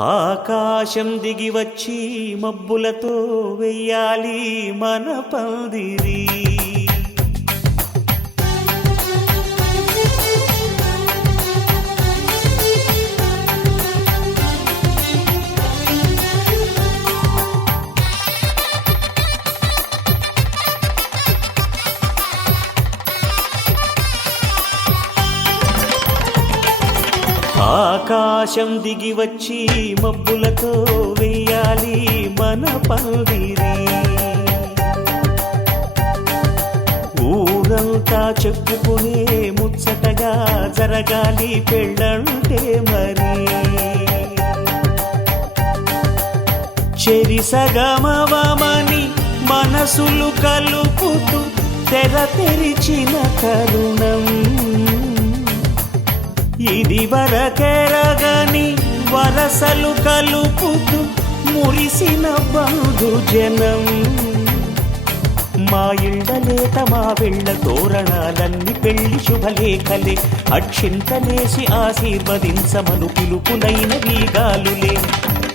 ఆకాశం దిగి వచ్చి మబ్బులతో వెయ్యాలి మన పందిరి. ఆకాశం దిగి వచ్చి మబ్బులతో వెయ్యాలి మన పందిరి. ఊరంతా చెప్పుకునే ముచ్చటగా జరగాలి పెళ్ళంటే మరి. చెరిసగమవమని మనసులు కలుపుతూ తెర తెరిచిన తరుణం ఇది వరకెరగని వరసలు కలుపుతూ మురిసిన బంధుజనం. మా ఇళ్ళలేత మా వెళ్ళ తోరణాలన్నీ పెళ్లి శుభలేఖలే. అక్షింతలేసి ఆశీర్వదించమను పిలుపులైన వీగాలులే.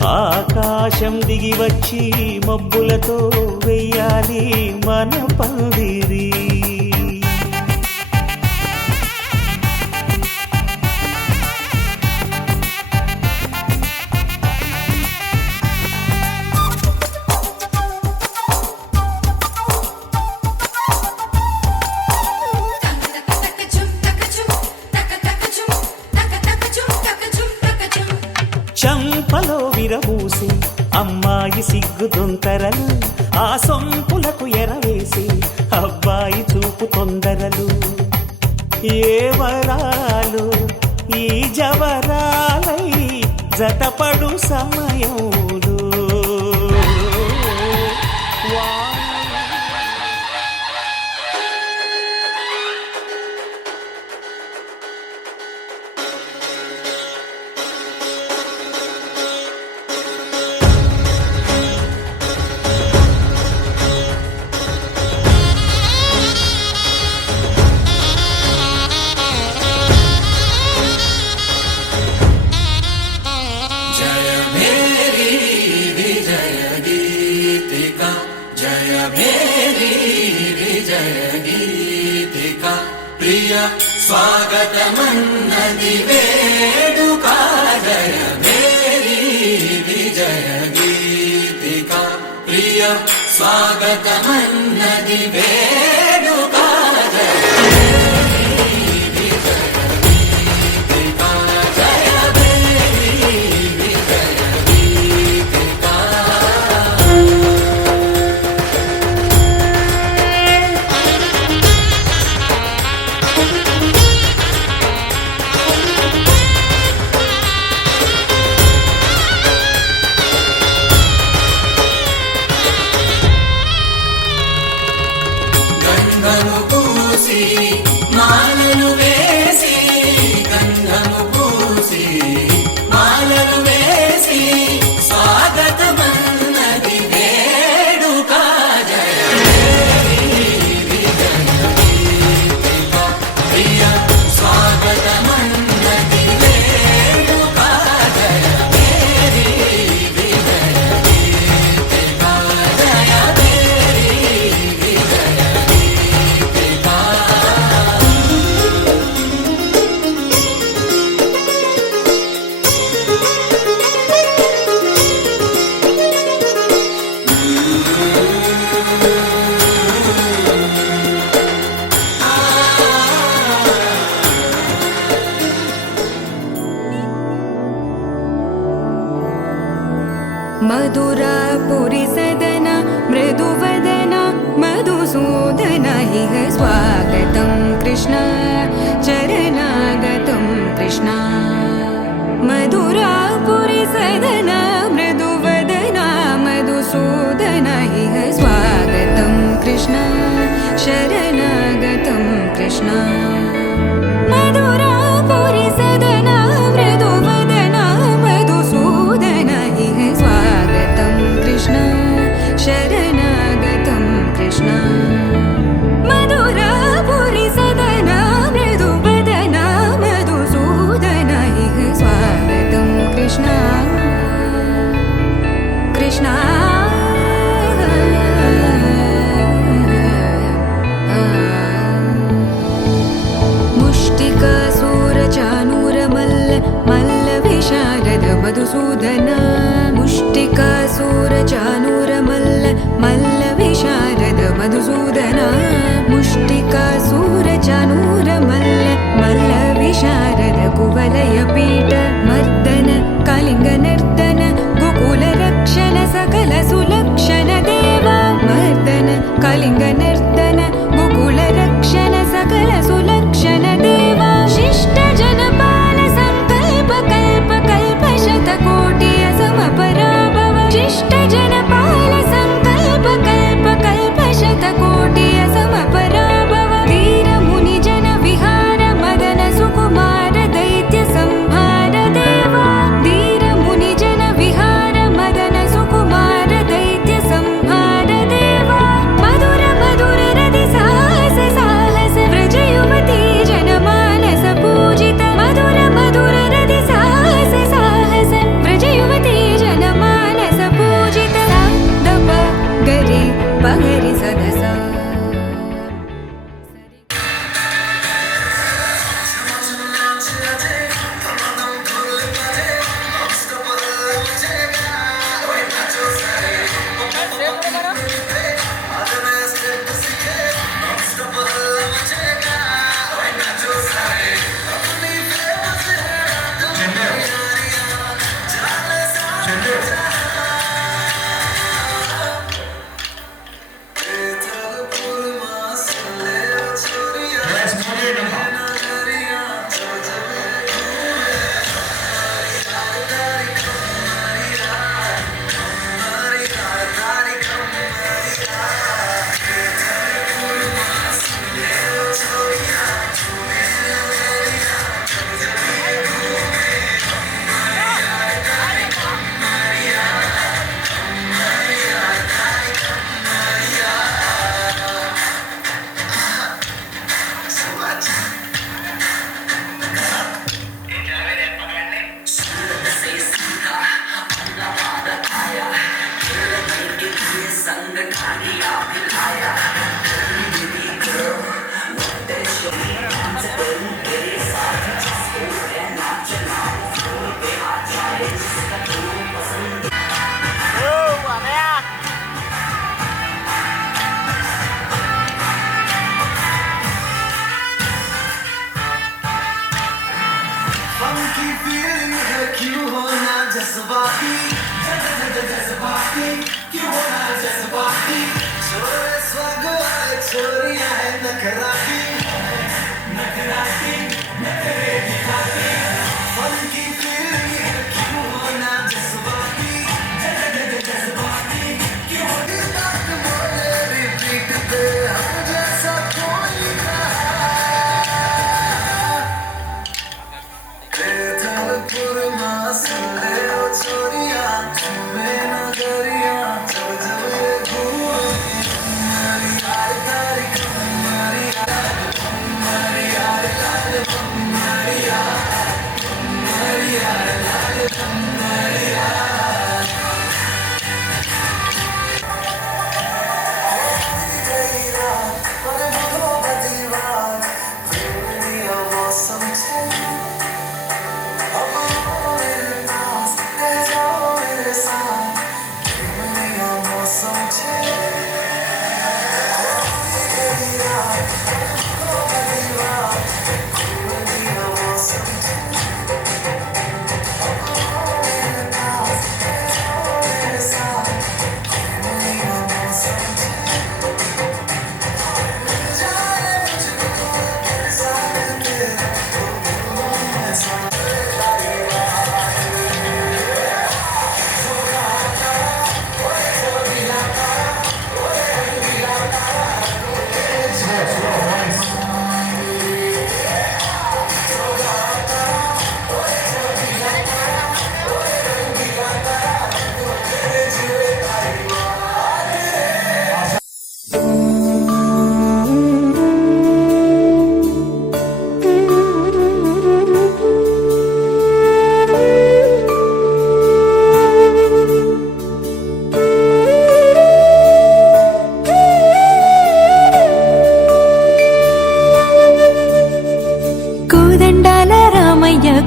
ఆకాశం దిగి వచ్చి మబ్బులతో వెయ్యాలి మన పందిరి. చంపలో విరబూసి అమ్మాయి సిగ్గు దొంతరలు, ఆ సొంపులకు ఎరవేసి అబ్బాయి చూపు తొందరలు. ఏ వరాలు ఈ జవరాలై జతపడు సమయంలో ప్రియ స్వాగతమన్నది వేడుక. జయ మేరీ విజయ గీతిక. ప్రియ స్వాగతమన్నది వేడుక. మాలలు వేసి గంధము పూసి మాలలు వేసి స్వాగతమన్నది వేడుక. జయ ప్రియ స్వాగతమన్నది వేడుక. జయ మేరీ విజయ గీతిక. జయ మేరీ విజయ గీతిక. मधुरापुरी सदन मृदुवदन मधुसूदन इह स्वागतं कृष्ण चरणागतं कृष्ण. मधुरापुरी सदन मृदुवदन मधुसूदन इह स्वागतं कृष्ण शरणागतं कृष्ण. मधुरापुरी सदन मृदुवदन मधुसूदन इह स्वागतं कृष्ण शरणागतं कृष्ण. मधुरापुरी सदन मृदुवदन मधुसूदन इह स्वागतं कृष्ण मधुसूदन मुष्टिकासूरचानूरमल्ल मल्ल विशारद मधुसूदन मुष्टिकासूरचानूरमल्ल मल्ल विशारद कुवलयपीठ मर्दन कलिङ्गनर्दन गोकुलरक्षण सकल सुलक्षण देवा मर्दन कलिङ्गनर्दन गोकुलरक्षण सकल सुलक्षण देवा शिष्ट जनपाल संकल्प कल्प कल्प शतकोटि असमपराभव शिष्ट जनपाल संकल्प कल्प कल्प शतकोटि असमपराभव वीर मुनि जन विहार मदन सुकुमार दैत्य संहार देवा वीर मुनि जन विहार मदन सुकुमार दैत्य संहार देवा मधुर मधुर रति साहस साहस व्रज युवती जनमानस पूजित मधुर मधुर रति साहस साहस व्रज युवती जनमानस पूजित सा दप गरि पगरि सदसा फंकी फीलिंग है क्यों होना जज्बाती जज्बाती क्यों होना जज्बाती छोरे स्वग वाले छोरियां है नखराती नखराती नखरे दिखाती फंकी फीलिंग है क्यों होना जज्बाती जज्बाती क्यों होना बात बोले रिपीट पे हम जैसा कोई ना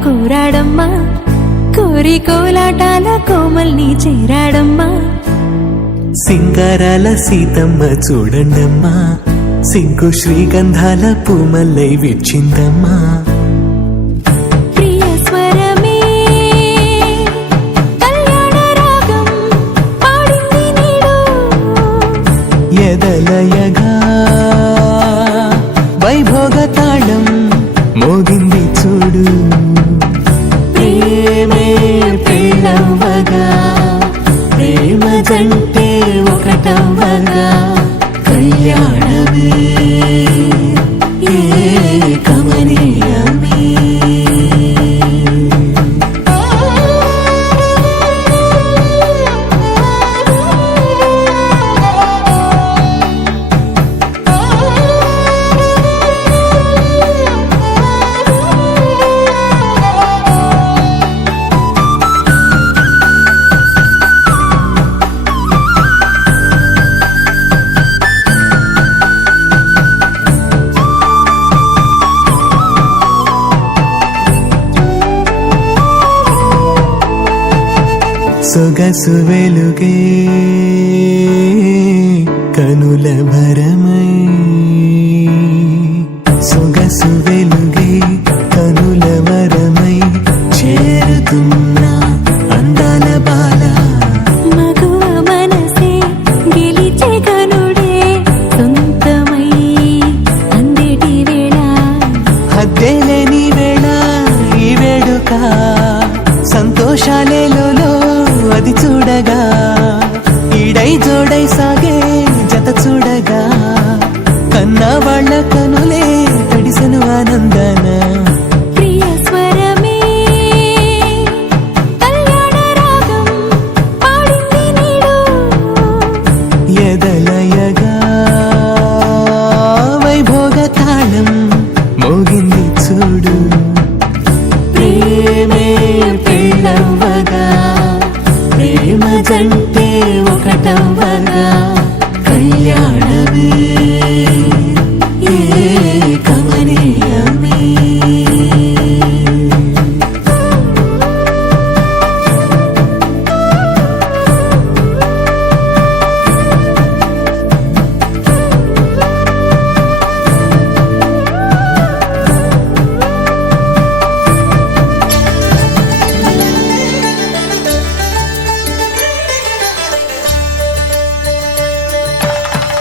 కూరాడమ్మా కోరి కోలాటాల కోమల్ని చేరాడమ్మా. సింగారాల సీతమ్మ చూడండమ్మా, సింకు శ్రీగంధాల పూమల్లై విచ్చిందమ్మా. ప్రియ స్వరమే కళ్యాణ రాగం పాడింది నీడు, ఎదలయగా వైభోగ తాళం మోగింది చూడు. ప్రేమే పెళ్ళవ్వగా, ప్రేమ జంటే ఒకటవ్వగా, కళ్యాణమే కమనీయమే. సొగసు వెలుగే కనుల భరమై, సొగసు వెలుగే కనుల వరమై చేరుతున్నా అందాల బాల. మగువ మనసే గెలిచే కనుడే సొంతమై అందేటి వేళ, హద్దేలేని వేళ ఈ వేడుక, సంతోషాలేలో అది చూడగా, ఈడై జోడై సాగే జత చూడగా, కన్నా వాళ్ళ కనులే తడిసెను ఆనందన. ప్రియ స్వరమే కళ్యాణ రాగం పాడింది నీడు, ఎదలయగా వైభోగ తాళం మోగింది చూడు. ప్రేమే పెళ్ళవ్వగా, ప్రేమ జంటే ఒకటవ్వగా, కళ్యాణమే కమనీయమే.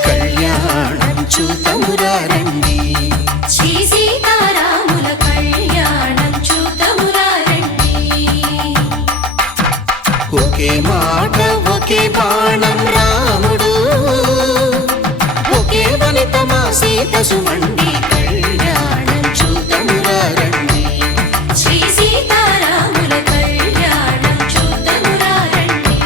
కళ్యాణం చూతమురా రండి, శ్రీ సీతారాముల కళ్యాణం చూతమురా రండి. ఒకే మాట ఒకే బాణం రాముడు, ఒకే వనిత మా సీత సుమండి. కళ్యాణం చూతమురా రండి, శ్రీ సీతారాముల కళ్యాణం చూతమురా రండి.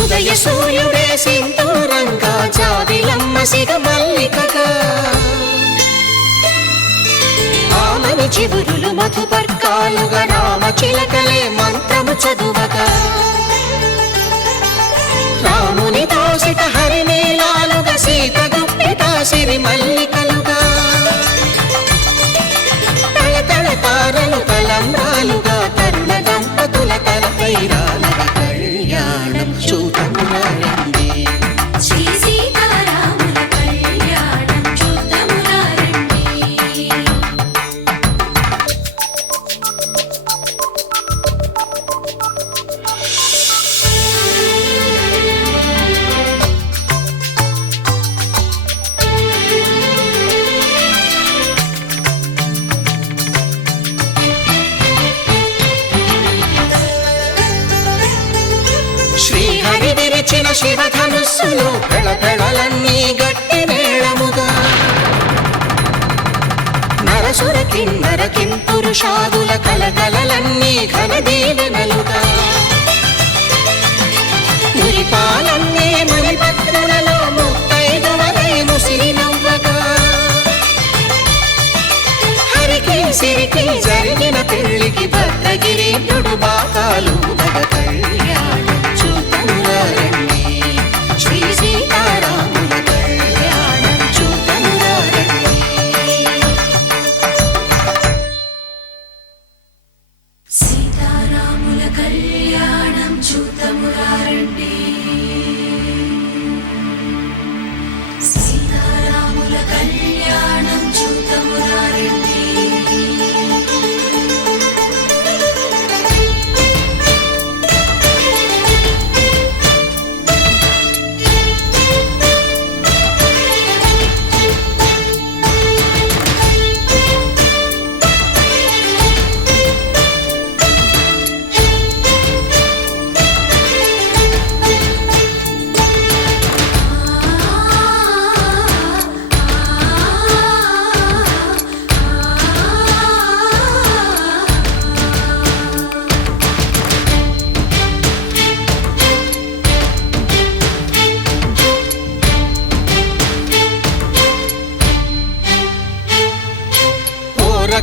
ఉదయ సూర్యుడే సింధూరంగా, జాబిలమ్మ సిగ మల్లికగా, ఆమని చివురులు మధుపర్కాలుగా, రామ చిలకలే మంత్రము చదువగా, రాముని దోసిట హరినీలాలుగా, సీత గుప్పిట సిరి మల్లికలుగా, తల తల తారలు తలంబ్రాలుగా, తరుణ దంపతుల తలపై రాలగా. కళ్యాణం చూతమురా రండి, శ్రీ సీతారాముల కళ్యాణం చూతమురా రండి. శ్రీహరి విరిచిన శివధనుస్సులు పెళపెళలన్నీ గట్టి మేళముగా, సుర కిన్నర కింపురుషాదుల కలకలలన్నీ ఘన దీవెనలుగా మురిపాలన్నీ మణిపత్రులలో ముత్తైదువలై ముసిరి నవ్వగా హరికి సిరికి జరిగిన పెళ్లికి భద్రగిరీంద్రుడు బాకాలు భగ కళ్యాణం చూతమురారండి శ్రీ సీతారాముల కళ్యాణం చూతమురారండి సీతారాముల కళ్యాణం చూతమురారండి సీతారాముల కళ్యాణం చూతమురారండి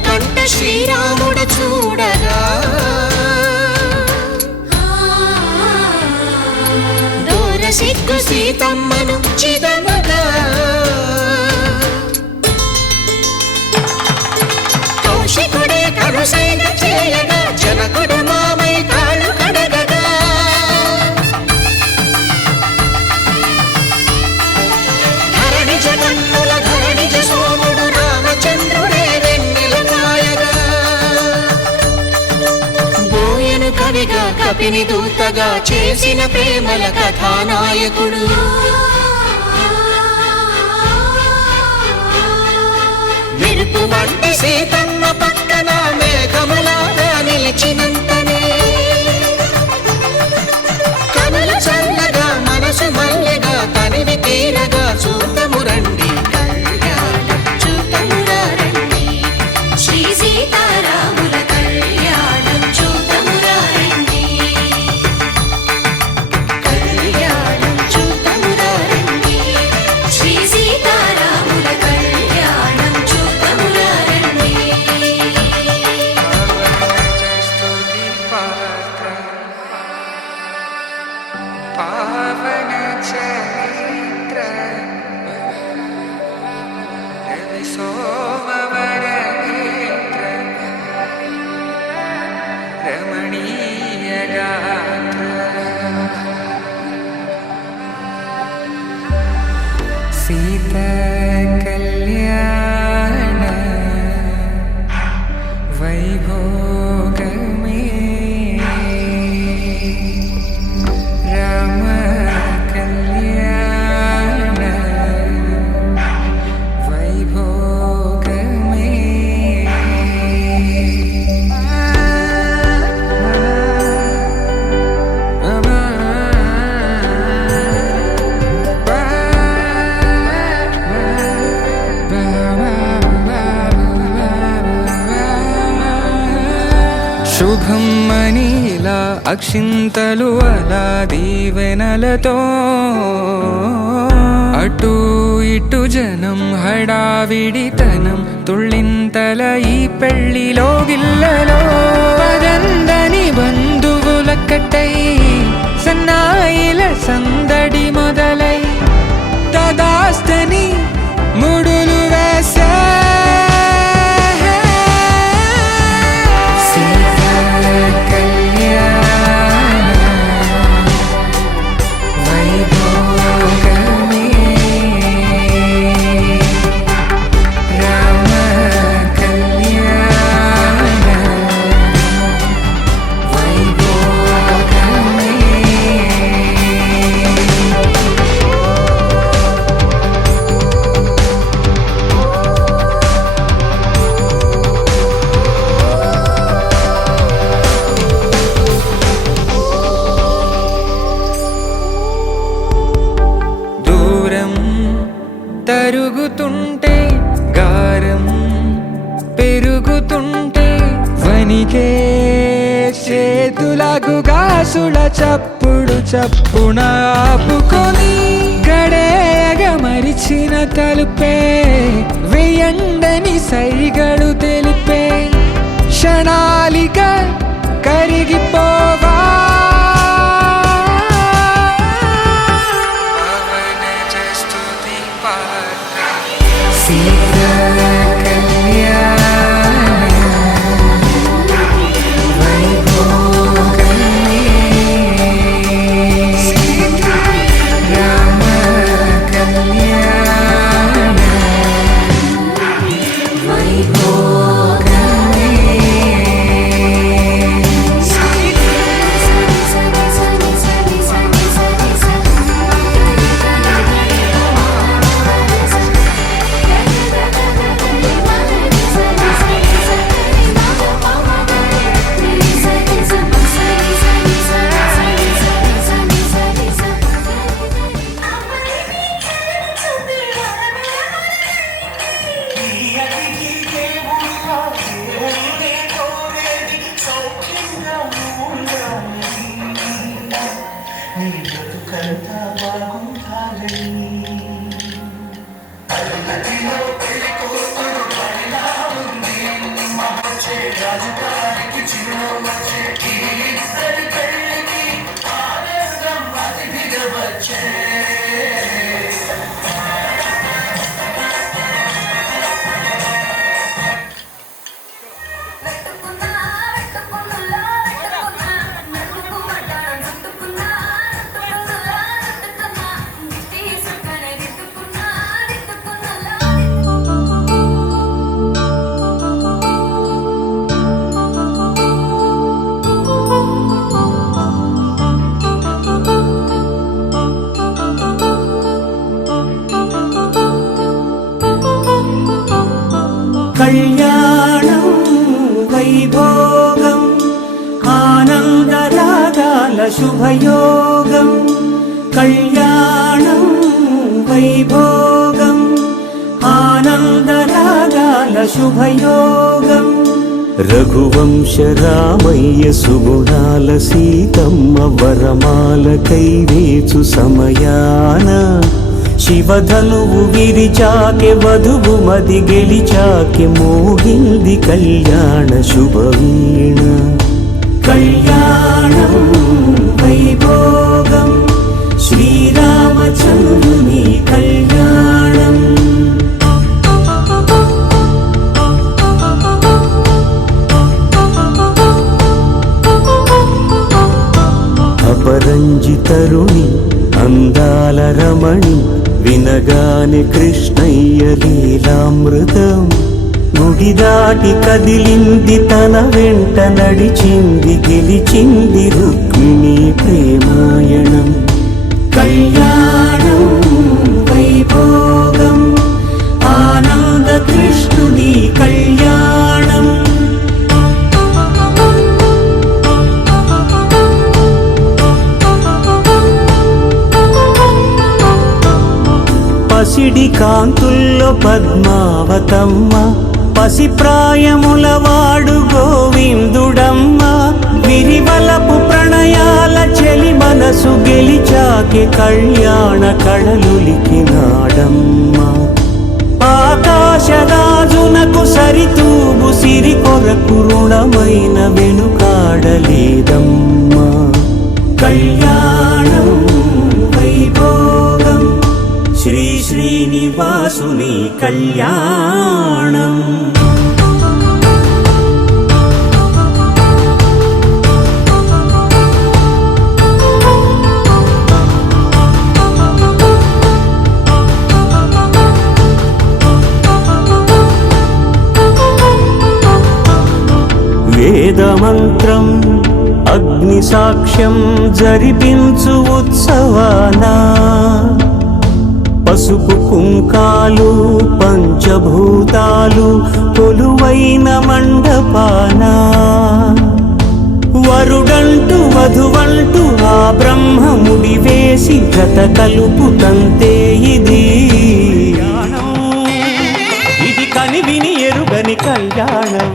కంట శ్రీరాముడు చూడగా దూర సిగ్గు సీతమ్మను చిదమగా కౌశికుడే కరుసైన చేయగా జనకుడు మామై కాళ్ళు కడగగా ధరణి జగన్నుల ధరణిజ సోముడు రామచంద్రుడే కవిగా కపిని దూతగా చేసిన ప్రేమల కథానాయకుడు మెరుపు వంటి సీతమ్మ పక్కన మేఘములాగా నిలిచినంతనే కనుల చల్లగా మనసు మల్లెగా తనివి తీరగా చూతమురండి కళ్యాణం చూతమురారండి శ్రీ సీతారాముల కళ్యాణం చూతమురారండి కళ్యాణం చూతమురారండి శ్రీ సీతారాముల కళ్యాణం చూతమురారండి పావన చరిత్ర రవి సోమవర నేత్ర రమణీయ గాత్ర సీత కళ్యాణ వైభోగమే రామ కళ్యాణ వైభోగమే శుభం మనీలా అక్షింతలు అలా దీవెనలతో అటు ఇటు జనం హడావిడితనం తుళ్ళింతల ఈ పెళ్లిలో గిల్లలో పదందని బంధువులక్కటై సన్నాయిల సందడి మొదలై తదాస్తని ముడులు వేసే పెరుగుతుంటే వనికే చేతులకు గాసుల చప్పుడు చప్పున ఆపుకొని గడేగ మరిచిన తలుపే వెయ్యండని సైగడు తెలిపే క్షణాలిక కరిగిపోవా సీతా కళ్యాణం వైభోగం ఆనందరాగాల శుభయోగం కళ్యాణం వైభోగం ఆనందరాగాల శుభయోగం రఘువంశ రామయ్య సుగుణాల సీతమ్మ వరమాల కైవేచు సమయాన శివధనువు విరిచాకె వధువు మది గెలిచాకె మోగింది కళ్యాణ శుభవీణ కళ్యాణం వైభోగం శ్రీరామచంద్రుని కళ్యాణం అపరంజి తరుణి అందాల రమణి వినగానే కృష్ణయ్య లీలామృతం గుడి దాటి కదిలింది తన వెంట నడిచింది గెలిచింది రుక్మిణి ప్రేమాయణం కళ్యాణం వైభోగం ఆనంద కృష్ణుని కళ్యాణం పసిడి కాంతుల్లో పద్మావతమ్మ పసిప్రాయముల వాడు గోవిందుడమ్మ విరివలపు ప్రణయాల చెలి మనసు గెలిచాకే కళ్యాణ కళలులికినాడమ్మ ఆకాశరాజునకు సరితూగు సిరి కొరకు రుణమైన వెనుకాడలేదమ్మా కళ్యాణం వైభోగం శ్రీ శ్రీనివాసుని కళ్యాణం వేదమంత్రం అగ్ని సాక్ష్యం జరిపించు ఉత్సవానా పసుపు కుంకాలు పంచభూతాలు కొలువైన మండపాన వరుడంటూ వధువంటూ ఆ బ్రహ్మముడి వేసి జత కలుపుతంతే ఇది కని విని ఎరుగని కళ్యాణం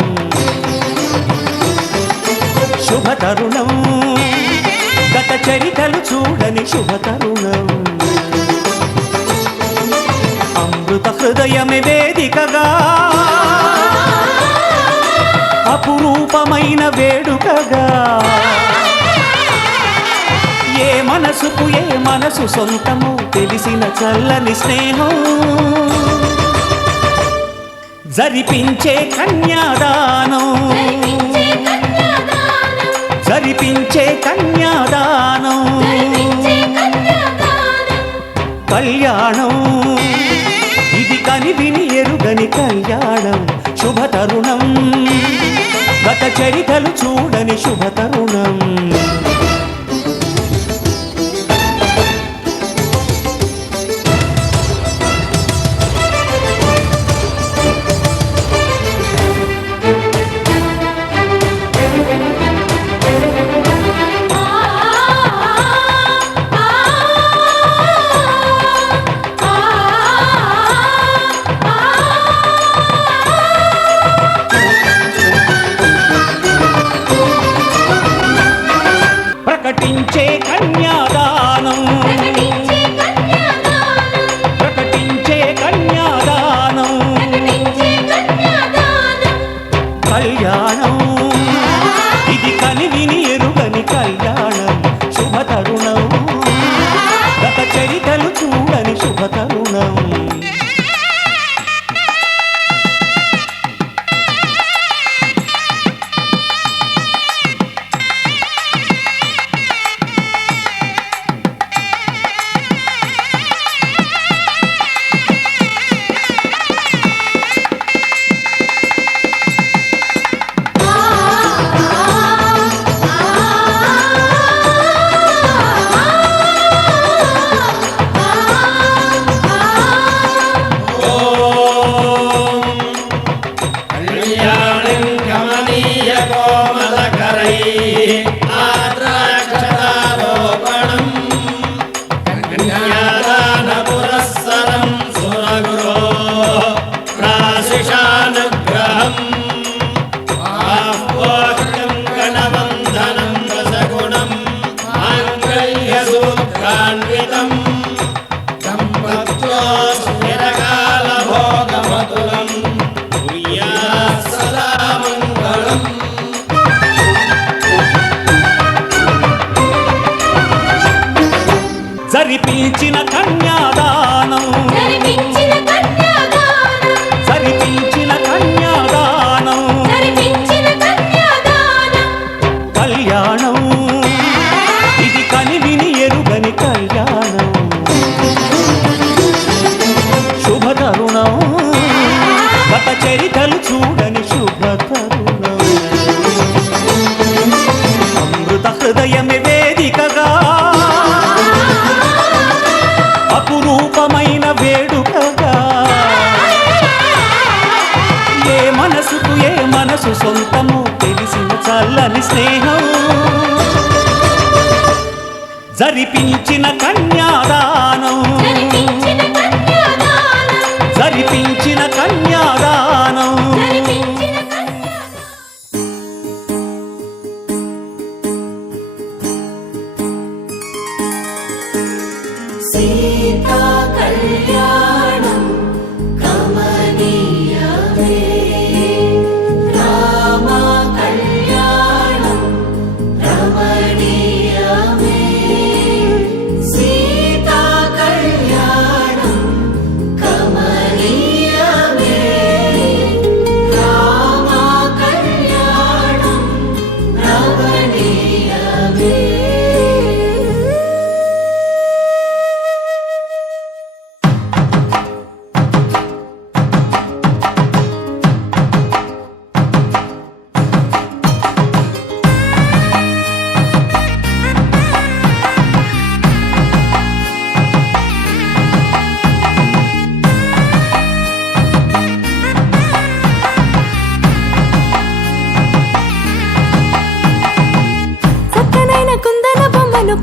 శుభతరుణం గత చరితలు చూడని శుభతరుణం అమృత హృదయమే వేదికగా అపురూపమైన వేడుకగా ఏ మనసుకు ఏ మనసు సొంతము తెలిసిన చల్లని స్నేహం జరిపించే కన్యాదానం జరిపించే కన్యాదానం కళ్యాణం ఇది కనివిని ఎరుగని కళ్యాణం శుభతరుణం గత చరితలు చూడని శుభతరుణం ప్రకటించే కన్యాదానం ప్రకటించే కన్యాదానం కళ్యాణం ఇది కనివిని ఎరుగని కళ్యాణం శుభతరుణం గత చరితలు చూడని శుభతరుణం జరిపించిన కన్యాదానం జరిపించిన కన్యాదానం కళ్యాణం ఇది కనివిని ఎరుగని కళ్యాణం శుభతరుణం గత చరితలు చూడని శుభతరుణం అమృత హృదయమే వేదికగా అపురూపమైన వేడుకగా ఏ మనసుకు ఏ మనసు సొంతము తెలిసిన చల్లని స్నేహం జరిపించిన కన్యాదానం జరిపించిన కన్యాదానం సీతా కళ్యాణం కమనీయమే రామ కళ్యాణం రమణీయమే సీతా కళ్యాణం కమనీయమే రామ కళ్యాణం రమణీయమే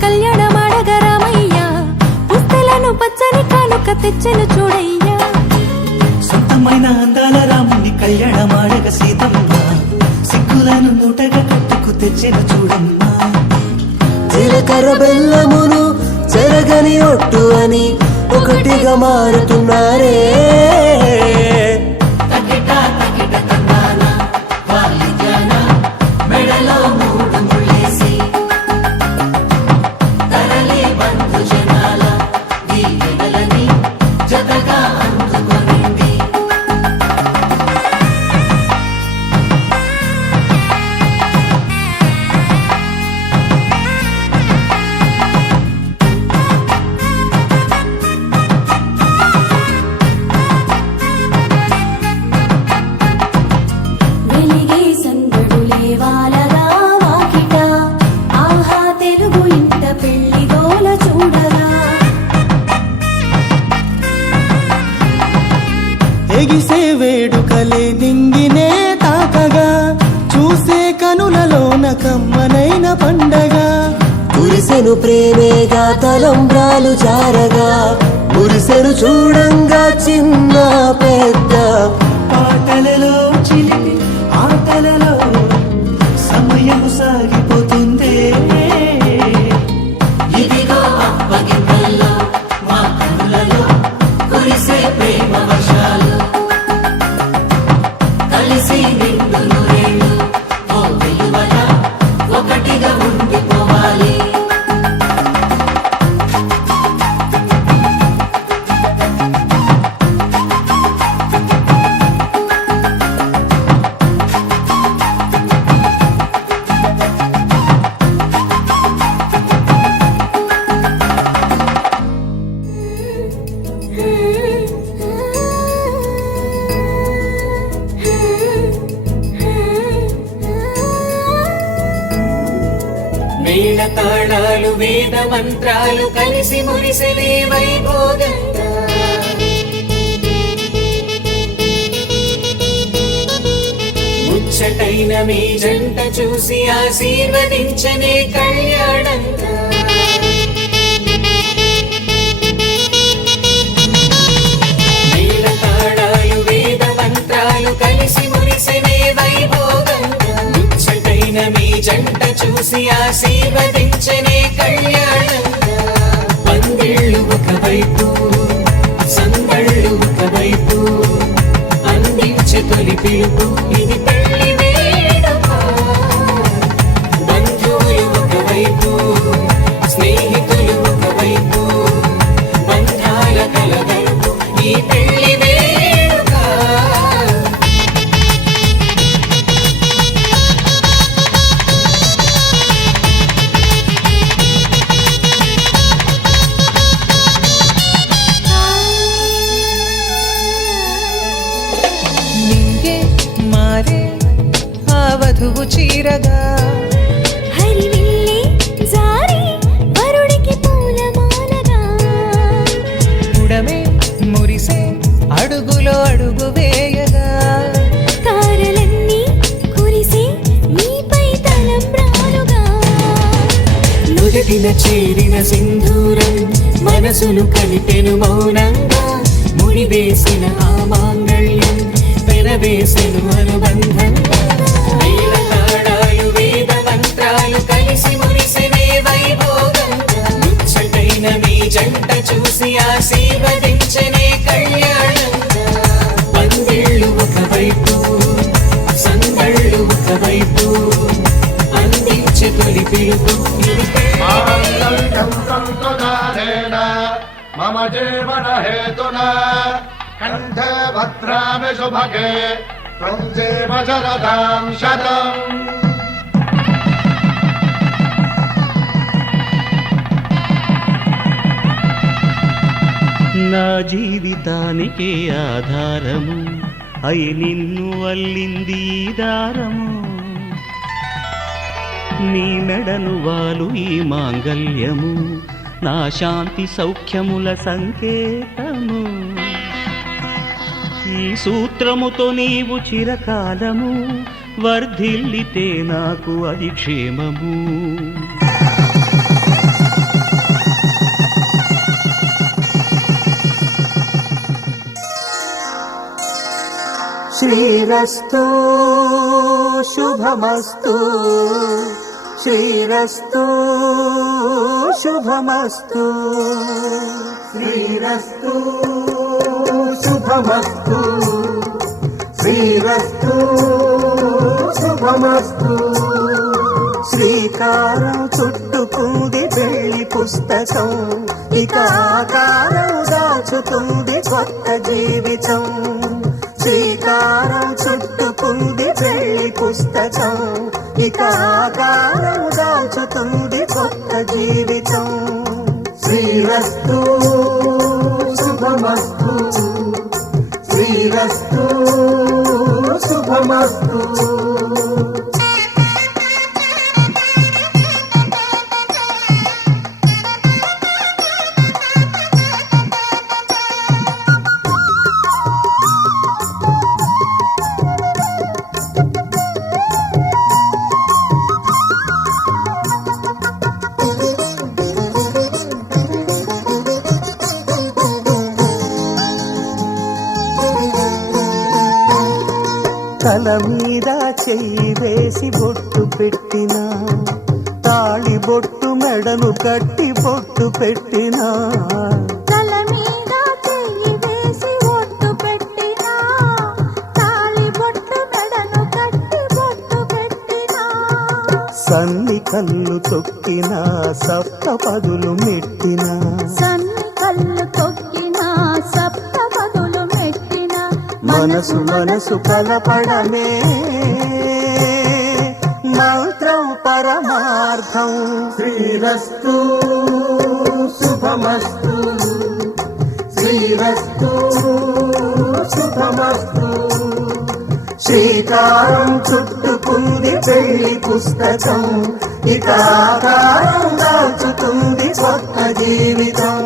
కళ్యాణమాడగ రామయ్య పుస్తలను పచ్చని కానుక తెచ్చెను చూడయ్యా సొంతమైన అందాల రాముని కళ్యాణమాడగ సీతమ్మ సిగ్గులను మూటగా కట్టుకు తెచ్చిన చూడమ్మా. జీలకర్ర బెల్లమును చెరగని ఒట్టు అని ఒకటిగా మారుతున్నారే. వెలిగే సందడులే వాలగా వాకిట ఆహా తెలుగు ఇంట పెళ్లి గోల చూడగా ఎగిసే వేడుకలే నింగినే తాకగా చూసే కనులలోన కమ్మనైన పండగ. కురిసెను ప్రేమేగా తలంబ్రాలు జారగా మురిసెను చూడంగా చిన్న పెద్ద. పాటలలో చిలిపి ఆటలలో సమయము సాగిపోతుందే. ఇదిగో అప్పగింతల్లో మా కనులలో కురిసే ప్రేమ వర్షాలు కలిసి నిండు నూరేళ్ళు ఓ విలువల ఒకటిగా ఉండిపోవాలి. మేళ తాళాలు వేద మంత్రాలు కలిసి మురిసెనే వైభోగంగా. ముచ్చటైన మీ జంట చూసి ఆశీర్వదించనే కళ్యాణంగా. మేళ తాళాలు వేద మంత్రాలు కలిసి మురిసెనే వైభోగంగా. ముచ్చటైన మీ జంట చూసి ఆశీర్వదించనే కళ్యాణంగా. పందిళ్ళు ఒకవైపు సందళ్ళు ఒకవైపు అందించే తొలి పిలుపు ఇది పెళ్లి వేడుక. బంధువులు ఒకవైపు స్నేహితులు ఒకవైపు బంధాల కలగలుపు ఈ పెళ్లి వేడుక. నింగే మారే ఆ వధువు చీరగా హరివిల్లే జారి వరుడికి పూలమాలగా ఉడమే మురిసే అడుగులో అడుగు వేయగా తారలన్నీ కురిసే నీపై తలంబ్రాలుగా నుదుటిన చేరిన సింధూరం మనసును కలిపెను మౌనంగా. ముడివేసిన ఆ మాంగళ్యం పెనవేసెను అనుబంధంగా. మేళ తాళాలు వేద మంత్రాలు కలిసి మురిసెనే వైభోగంగా. ముచ్చటైన మీ జంట చూసి ఆశీర్వదించనే కళ్యాణంగా. పందిళ్ళు ఒకవైపు సందళ్ళు ఒకవైపు అందించే తొలి పిలుపు ఇది మాంగళ్యం సంతుదారేణ మమ జీవన హేతునా కంఠే భద్రామి శుభగే త్వం జీవ శరదాం శతం. నా జీవితానికే ఆధారము అయి నిన్ను అల్లింది ఈ దారము. నీ మెడను వాలు ఈ మాంగల్యము నా శాంతి సౌఖ్యముల సంకేతము. ఈ సూత్రముతో నీవు చిరకాలము వర్ధిల్లితే నాకు అది క్షేమము. శ్రీరస్తు శుభమస్తు శ్రీరస్తు శుభమస్తు శ్రీరస్తు శుభమస్తు శ్రీరస్తు శుభమస్తు శ్రీకారం చుట్టుకుంది పెళ్లి పుస్తకం ఇక ఆకారం దాచుతుంది కొత్త జీవితం శ్రీకారం చుట్టుకుంది పెళ్లి పుస్తకం ఇక ఆకారం దాచుతుంది కొత్త జీవితం శ్రీరస్తు శుభమస్తు శ్రీరస్తు శుభమస్తు తల మీద చెయ్యి వేసి బొట్టు పెట్టినా తాళి బొట్టు మెడను కట్టి బొట్టు పెట్టినా తల మీద చెయ్యి వేసి బొట్టు పెట్టినా తాళి బొట్టు మెడను కట్టి బొట్టు పెట్టినా సన్ని కళ్ళు తొక్కినా సప్త పదులు మెట్టినా సన్ని కళ్ళు తొక్కినా సప్త పదులు మెట్టినా మనసు మనసు కలపడమే మంత్రం పరమార్థం శ్రీరస్తు శుభమస్తు శ్రీరస్తు శుభమస్తు శ్రీకారం చుట్టుకుంది పెళ్లి పుస్తకం ఇక ఆకారం దాచుతుంది కొత్త జీవితం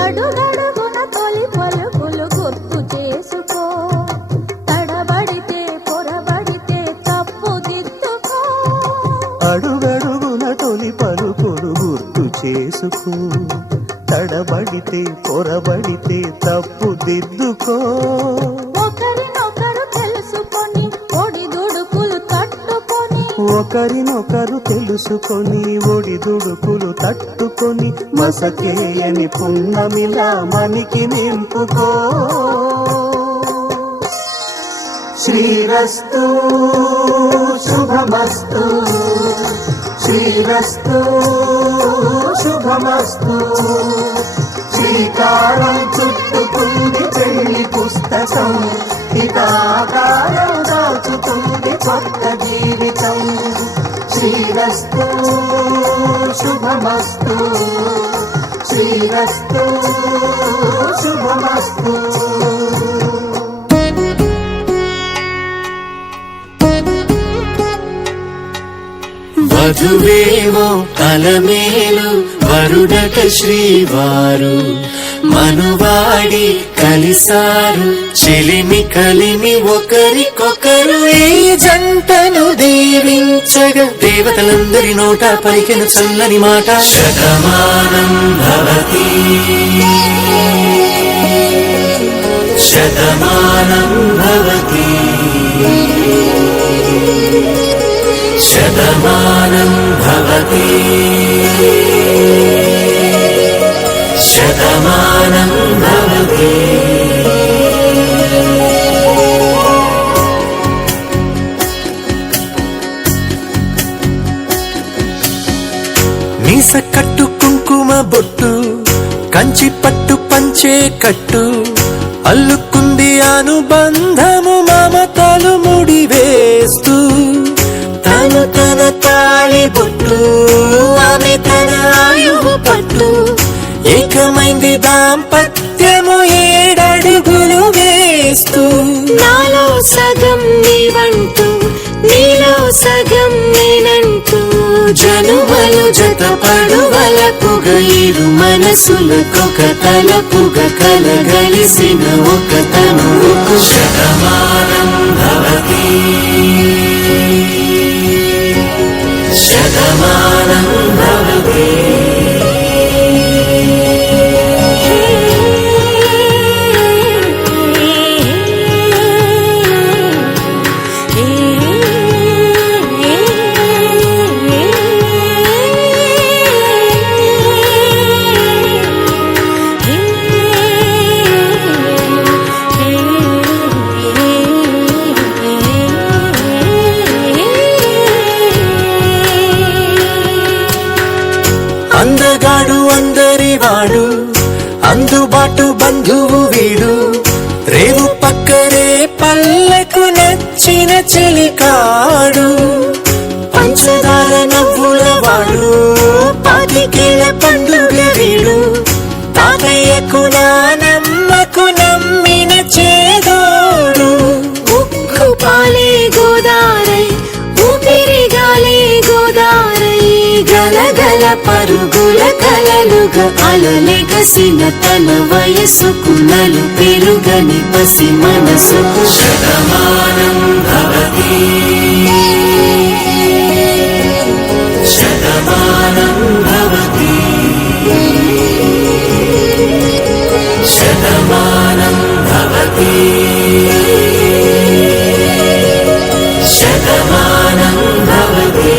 అడుగడుగున తొలి పలుకులు గుర్తు చేసుకో తడబడితే పొరబడితే తప్పు దిద్దుకో అడుగడుగున తొలి పలుకులు గుర్తు చేసుకో తడబడితే పొరబడితే తప్పు దిద్దుకో ఒకరినొకరు తెలుసుకొని ఒడిదుడుకులు తట్టుకొని ఒకరినొకరు తెలుసుకొని ఒడిదుడుకులు తట్టుకొని మసకేయని పున్నమిలా మనికి నింపుకో శ్రీరస్తు శుభమస్తు శ్రీరస్తు శుభమస్తు శ్రీకారం చుట్టుకుంది పెళ్లి పుస్తకం ఇక ఆకారం దాచుతుంది కొత్త జీవితం శ్రీరస్తు శుభమస్తు శ్రీరస్తు శుభమస్తు వధువేవో అలమేలు వరుడట శ్రీవారు మనువాడి కలిసారు చెలిమి కలిమి ఒకరికొకరు ఈ జంటను దీవించగా దేవతలందరి నోట పలికిన చల్లని మాట శతమానం భవతి శతమానం భవతి శతమానం భవతి శతమానం భవతి మీస కట్టు కుంకుమ బొట్టు కంచి పట్టు పంచే కట్టు అల్లుకుంది అనుబంధము మమతలు ముడివేస్తూ తను తన తాళి బొట్టు ఆమె తన ఆయువు పట్టు ఏకమైంది దాంపత్యము 7 అడుగులు వేస్తూ నాలో సగం నీవంటూ సగం నేనంటూ జనుమలు జతపడువలపుగ ఇరు మనసులకొక తలపుగ కలగలిసిన ఒక తనువుకు శతమానం భవతి శతమానం భవతి అందగాడు అందరివాడు అందుబాటు బంధువు వీడు రేవు పక్కరే పల్లెకు నచ్చిన చెలికాడు పంచదార నవ్వుల వాడు పాతికేళ్ల పండుగ వీడు తాతయ్యకు నానమ్మకు నమ్మిన చేదోడు ఉక్కు పాలే గోదారై ఊపిరి గాలే గోదారై గలగల పరుగుల కలలుగా అలలెగసిన తన వయసుకు నలు పెరుగని పసి మనసుకు శతమానం భవతి శతమానం భవతి శతమానం భవతి శతమానం భవతి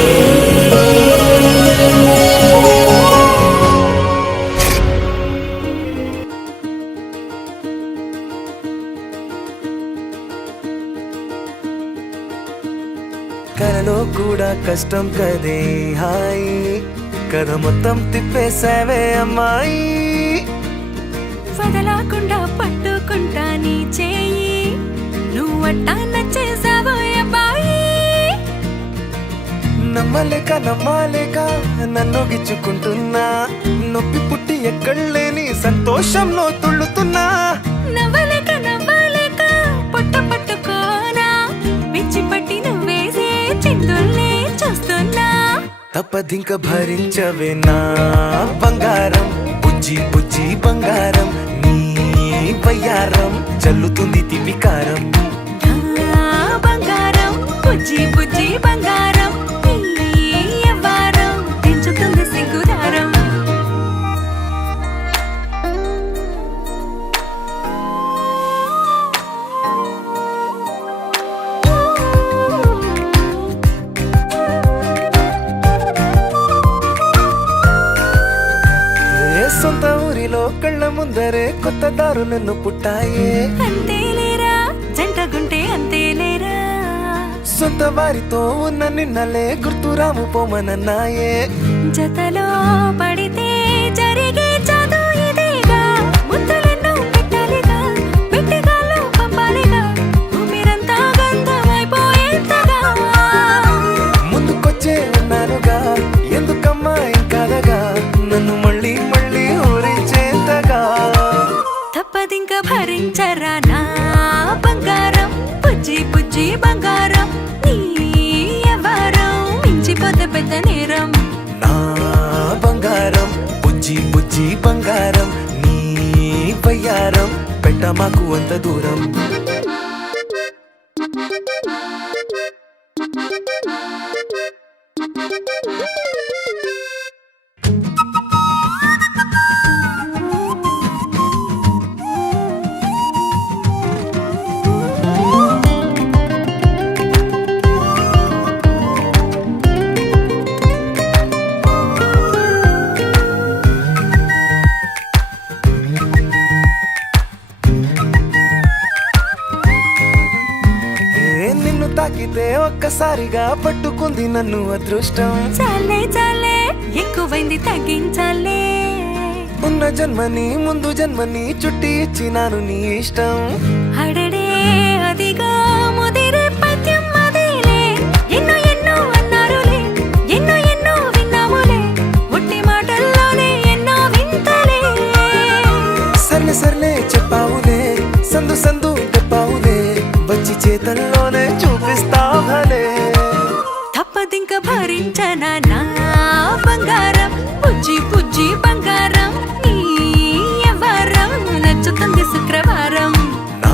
కలలో కూడా కష్టం కదే హాయి కథ మొత్తం తిప్పేసావే అమ్మాయి వదలకుండా పట్టుకుంటా నీ చేయి నువ్వట్టా నచ్చేసావో అబ్బాయి నమ్మలేక నమ్మాలేక నన్ను గిచ్చుకుంటున్నా నొప్పి పుట్టి ఎక్కడలేని సంతోషంలో తుళ్ళుతున్నా నవ్వలేక నవ్వలేక పొట్ట పట్టుకోనా పిచ్చి పట్టి నువ్వేసే చిందుల్ని చూస్తున్నా తప్పదింక భరించవే నా బంగారం బుజ్జి బుజ్జి బంగారం నీ వయ్యారం చల్లుతుంది తివికారం నా బంగారం బుజ్జి బుజ్జి బంగారం నీ యవ్వారం పెంచుతుంది సిగ్గుదారం సొంత ఊరిలో కళ్ళ ముందరే కొత్త దారులను పుట్టాయే అంతేలేరా జంటగుంటే అంతేలేరా సొంత వారితో ఉన్న నిన్నలే గుర్తురాము పోమనన్నాయే జతలో పడితే జరిగే చదు ఇదేగా ముద్దలెన్నో పెట్టాలిగా పెట్టిగాల్లో పంపాలిగా ఊపిరంతా గంధమైపోయేంతగా ముందుకొచ్చే ఉన్నానుగా ఎందుకమ్మా ఇంకాదగా నన్ను మళ్ళీ మళ్ళీ ఊరించేంతగా తప్పదింక భరించరా నా బంగారం బుజ్జి బుజ్జి బంగారం నీ యవ్వారం మించిపోతే పెద్ద నేరం నా బంగారం బుజ్జి బుజ్జి బంగారం నీ వయ్యారం పెట్ట మాకు అంత దూరం నిన్ను తాకితే ఒక్కసారిగా పట్టుకుంది నన్ను అదృష్టం చాలే చాలే ఎక్కువైంది తగ్గించాలే ఉన్న జన్మని ముందు జన్మని చుట్టి ఇచ్చినాను నీ ఇష్టం అడడే అదిగా ముదిరే పద్యం అదేలే ఎన్నో ఎన్నో అన్నారులే ఎన్నో ఎన్నో విన్నాములే ఒట్టి మాటల్లోనే ఎన్నో వింతలే సర్లే సర్లే చెప్పావులే సందు సందు చెప్పావులే వచ్చి చేతల్లోనే చూపిస్తావలే బుజ్జి బంగారం నీ యవ్వారం నచ్చుతుంది శుక్రవారం. నా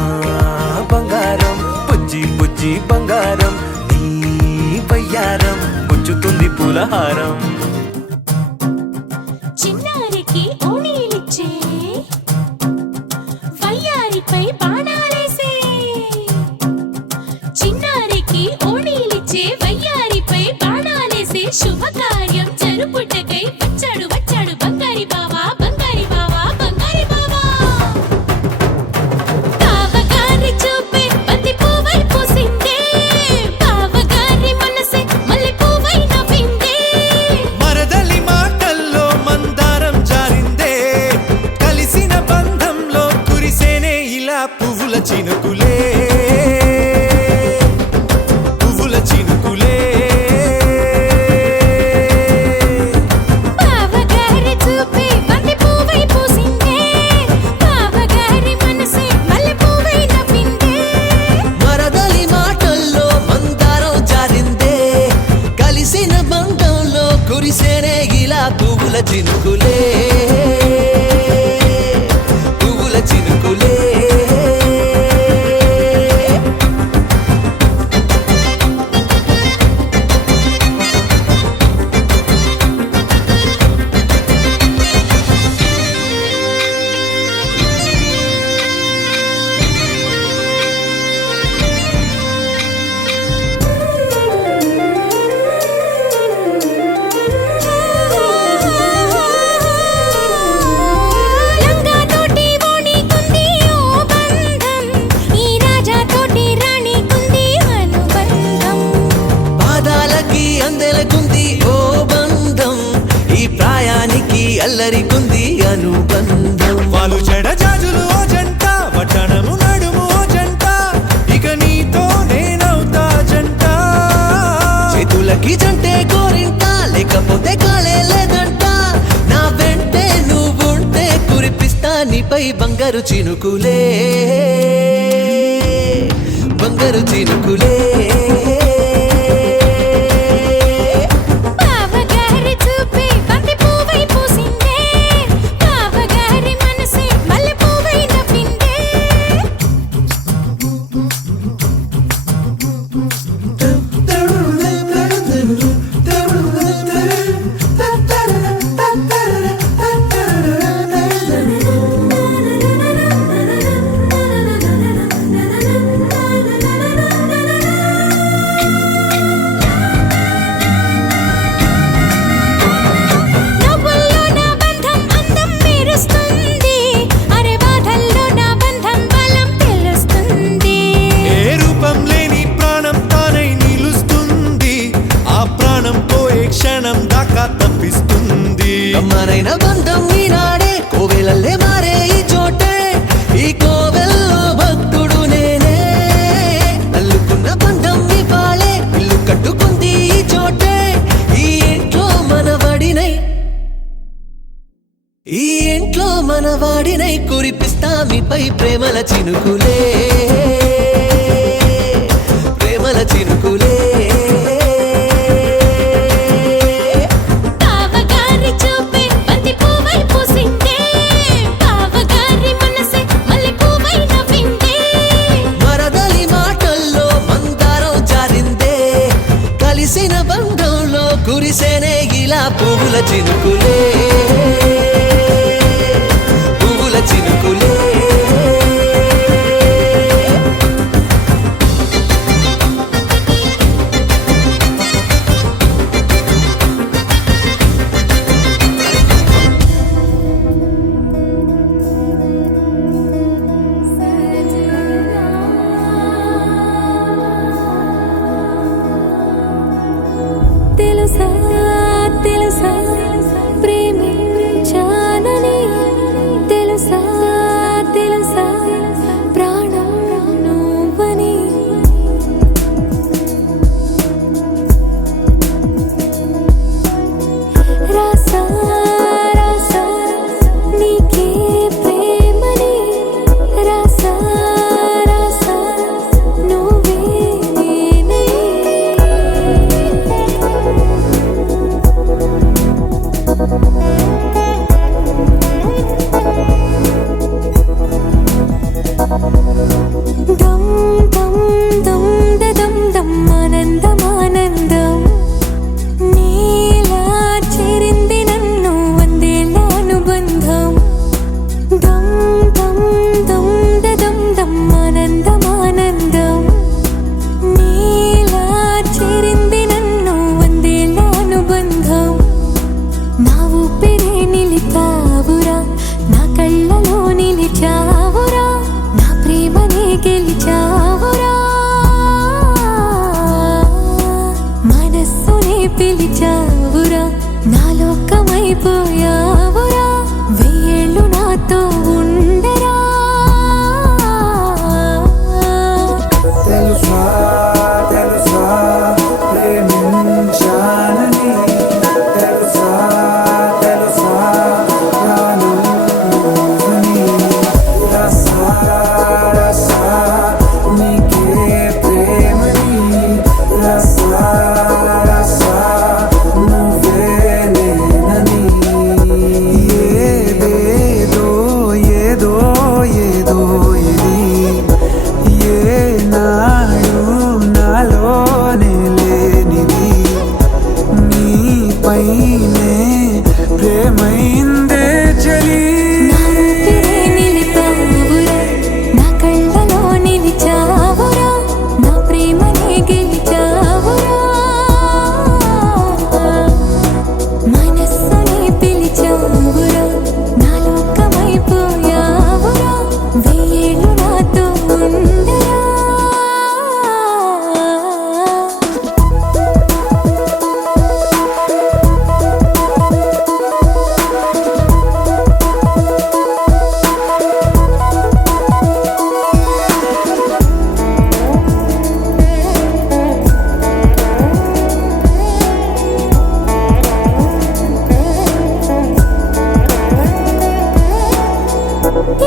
బంగారం బుజ్జి బుజ్జి బంగారం నీ బయ్యారం పుచ్చుతుంది పులహారం. చిన్నారికి ఓణీలిచ్చే వయ్యారిపై బాణాలేసే చిన్నారికి ఓణీలిచ్చే వయ్యారిపై బాణాలేసే శుభకార్యం జరుపుటకై వచ్చాడు వచ్చాడు బంగారి బావా బంగారి బావా బంగారి బావా. బావగారి చూపే బంతి పువ్వై పూసిందే బావగారి మనసే మల్లె పువ్వై నవ్విందే. మరదలి మాటల్లో మందారం జారిందే కలిసిన బంధంలో కురిసేనే ఇలా పువ్వుల చినుకులే పువ్వుల చినుకులే. బావగారి చూపే బంతి పువ్వై పూసిందే బావగారి మనసే మల్లె పువ్వై నవ్విందే. మరదలి మాటల్లో మందారం జారిందే కలిసిన బంధంలో కురిసేనే ఇలా పువ్వుల చినుకులే పువ్వుల చినుకులే. లంగాతోటి ఓణీకుంది ఓ బంధం ఈ రాజాతోటి రాణికుంది అనుబంధం. పాదాలకి అందెలకుంది ఓ బంధం ఈ ప్రాయానికి అల్లరికుంది అనుబంధం. వాళ్ళు చెడజాజులు ఓ జంట వచనము నడుము ఓ జంట ఇక నీతో నేనవుతా జంట. చేతులకి జంటే కోరింట లేకపోతే కాలే లేదంట నా వెంటే నువ్వుంటే కురిపిస్తా నీపై బంగారు చినుకులే బంగారు చినుకులే. బావగారి చూపే బంతి పువ్వై పూసిందే బావగారి మనసే మల్లె పువ్వై నవ్విందే. నవ్వుల్లో నా బంధం అందం మెరుస్తుంది అరే బాధల్లో నా బంధం బలం తెలుస్తుంది. ఏ రూపం లేని ప్రాణం తానై నిలుస్తుంది ఆ ప్రాణం పోయే క్షణం దాకా తప్పిస్తుంది. అమ్మనైన బంధం ఈనాడే కోవెలల్లే మారే ఈ చోటే ఈ కోవెల్లో భక్తుడు నేనే అల్లుకున్న బంధం ఈ పాలే ఇల్లు కట్టుకుంది ఈ చోటే ఈ ఇంట్లో మనవాడినై ఈ ఇంట్లో మనవాడినై కురిపిస్తా మీపై ప్రేమల చినుకులే ప్రేమల చినుకులే. బావగారి చూపే బంతి పువ్వై పూసిందే బావగారి మనసే మల్లె పువ్వై నవ్విందే. మరదలి మాటల్లో మందారం జారిందే కలిసిన బంధంలో కురిసేనే ఇలా పువ్వుల చినుకులే పువ్వుల చినుకులే. తెలుసా తెలుసా ప్రేమించానని తెలుసా నిలిచావురా నా లోకమైపోయావురా వెయ్యేళ్ళు నాతో ఉండరా తెలుసా తెలుసా ప్రేమించానని తెలుసా తెలుసా ప్రాణం నువ్వని రసా రసా నీకే ప్రేమని రసా రసా నువ్వే నేనని ఏదేదో ఏదో ఏదో ఇది ఏనాడు నాలోనే లేనిది నీపైనే ప్రేమైందే చలి నా ఊపిరే నిలిపావురా నా కళ్ళలో నిలిచావురా నా ప్రేమనే గెలిచావురా మనస్సుని పిలిచావురా నా లోకమైపోయావురా వెయ్యేళ్ళు నాతో ఉండరా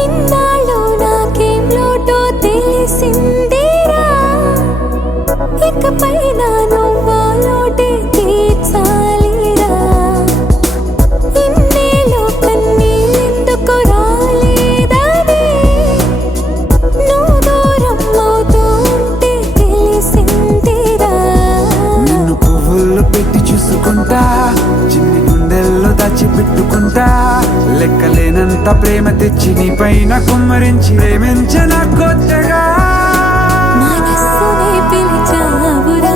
ఇన్నాళ్ళు నాకేం లోటో తెలిసిందేరా ఇకపై నా నువ్వా లోటే తీర్చాలిరా ఇన్నేళ్ళు కన్నీళ్ళెందుకు రాలేదని నువ్వు దూరం అవుతూ ఉంటే తెలిసిందిరా నిన్ను పువ్వుల్లో పెట్టి చూసుకుంటా చిన్ని గుండెల్లో దాచిపెట్టుకుంటా లెక్కలేనంత ప్రేమ తెచ్చి నీ పైన కుమ్మరించి ప్రేమించిన కొత్తగా మనస్సునే పిలిచావురా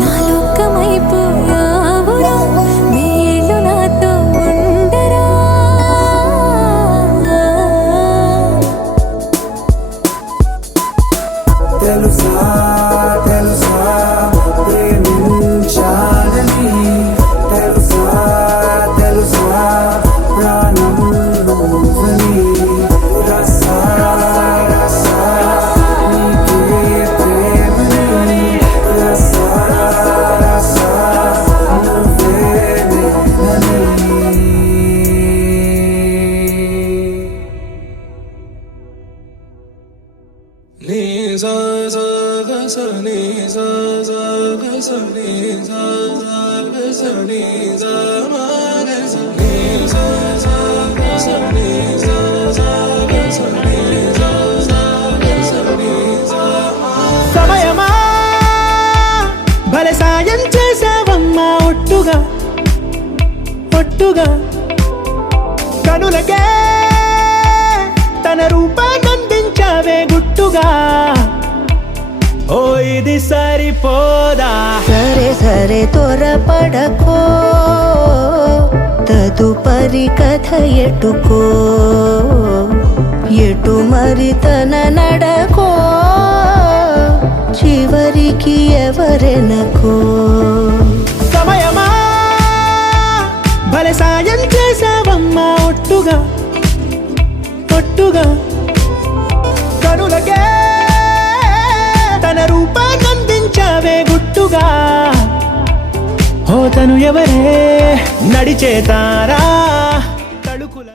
నా లోకమైపోయావురా వేళ్ళు నాతో ఉండరా తెలుసా తెలుసా ప్రేమించాలని తెలుసా తెలుసా ప్రాణం నువ్వని రసా రసా నీకే ప్రేమని రసా రసా నువ్వే నేనని సమయమా భలే సాయం చేసావమ్మా ఒట్టుగా ఒట్టుగా కనులకే తన రూపాన్నందించావే గుట్టుగా ఓ ఇది సరిపోదా సరే సరే త్వరపడకో తదుపరి కథ ఎటుకో ఎటు మరి తన నడకో చివరికి ఎవరెనకో సమయమా భలే సాయం చేసావమ్మా ఒట్టుగా ఒట్టుగా కనులకే తన రూపాన్నందించావే గుట్టుగా ఓ తను ఎవరే నడిచేతారా తడుకుల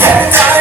Yeah.